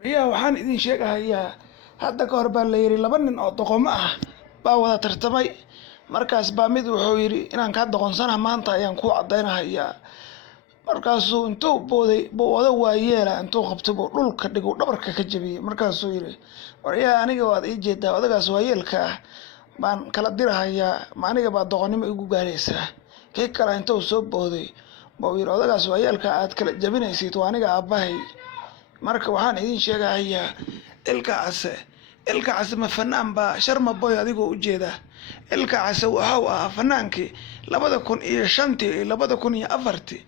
Waryaa waxaan idin sheegahayaa hadda ka hor baa la yidhi laba nin oo doqomo ah baa wada tartamay. Markaas baa mid wuxuu yidhi inaan kaa doqonsanaha maanta ayaan kuu caddaynahayaa. Markaasuu intuu booday buu odag waayeela intuu qabtay buu dhulka dhiguu dhabarka ka jabiyey. Markaasuu yidhi waryaa aniga waad ii jeedaa odagaas waayeelka ah baan kala dirahayaa ma aniga baa doqonnimo igu gaaraysaa. Kii kale intuu soo booday buu yidhi odagaas waayeelka aad kala jabinaysid waa aniga aabbahay. Marka waxaan idin sheegahayaa ilka case ma fanaan baa Sharma Boy adigoo u jeeda. Ilka case wuxuu ahaa fanaankii 2005 iyo 2004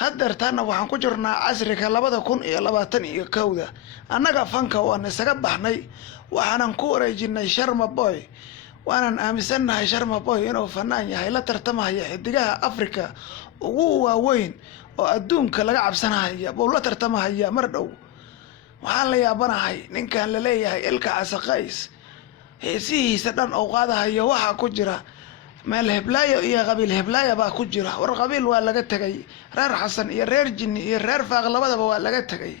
haddeertaana waxaan ku jirnaa casriga 2021 annaga fanka waan isaga baxnay waxaanan ku wareejinay Sharma Boy waanan aaminsanahay Sharma Boy inuu fanaan yahay la tartamaya xidigaha Afrika ugu waaweyn oo adduunka laga cabsanayo buu la tartamaya mar dhow. waxaan la yaabanahay ninkan la leeyahay ilka case qays heesihiisa dhan oo qaadahayo waxaa ku jira meel heblaayo iyo qabiil heblaaya baa ku jira. war qabiil waa laga tagay reer xasan iyo reer jinni iyo reer faaq labadaba waa laga tagay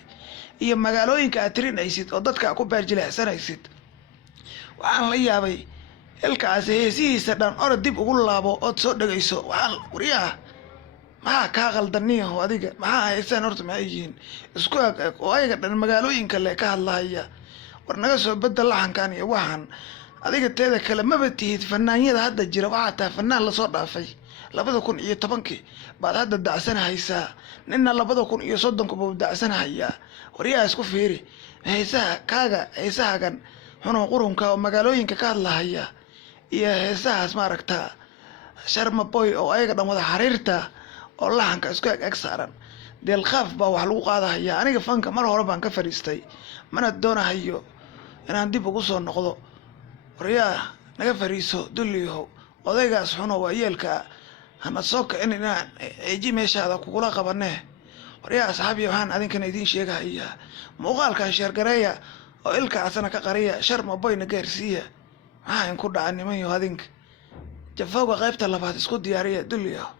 iyo magaalooyinka aad tirinaysid oo dadka ku beerjilacsanaysid. waxaan la yaabay ilka case heesihiisa dhan or dib ugu laabo ood soo dhagayso. waxaan waryaa maxaa kaa qaldaniyaho adiga maxaa haysaan horta maxay yihiin isku eg oo ayaga dhan magaalooyinka le ka hadlahaya. war naga soo bedel laxankan iyo waxaan adiga teeda kale maba tihid fanaanyada hadda jira waxaa taa fanaan lasoo dhaafay 2010 baad hadda dacsanahaysaa ninna 2030 buu dacsanahayaa. waryaa isku fiiri heesahagan xunoo qurunka oo magaalooyinka ka hadlahaya iyo heesahaas maaragtaa Sharma Boy oo ayaga dhan wada xariirta oo lahanka isku eg saaran deelqaaf baa wax lagu qaadahayaa. aniga fanka mar hore baan ka fadhiistay mana doonahayo inaan dib ugu soo noqdo. waryaa naga fariiso dulliyahow odaygaas xuno waayeelka hana soo kicin inaan eeji meeshaada kugula qabanee. waryaa asxaabiya waxaan adinkana idiin sheegahayaa muuqaalkan sheergareeya oo ilka casena ka qariya Sharma Boyna gaarsiiya. maxaa inku dhaca nimanyo adinka jafowga qaybta labaad isku diyaariya dulliyahow.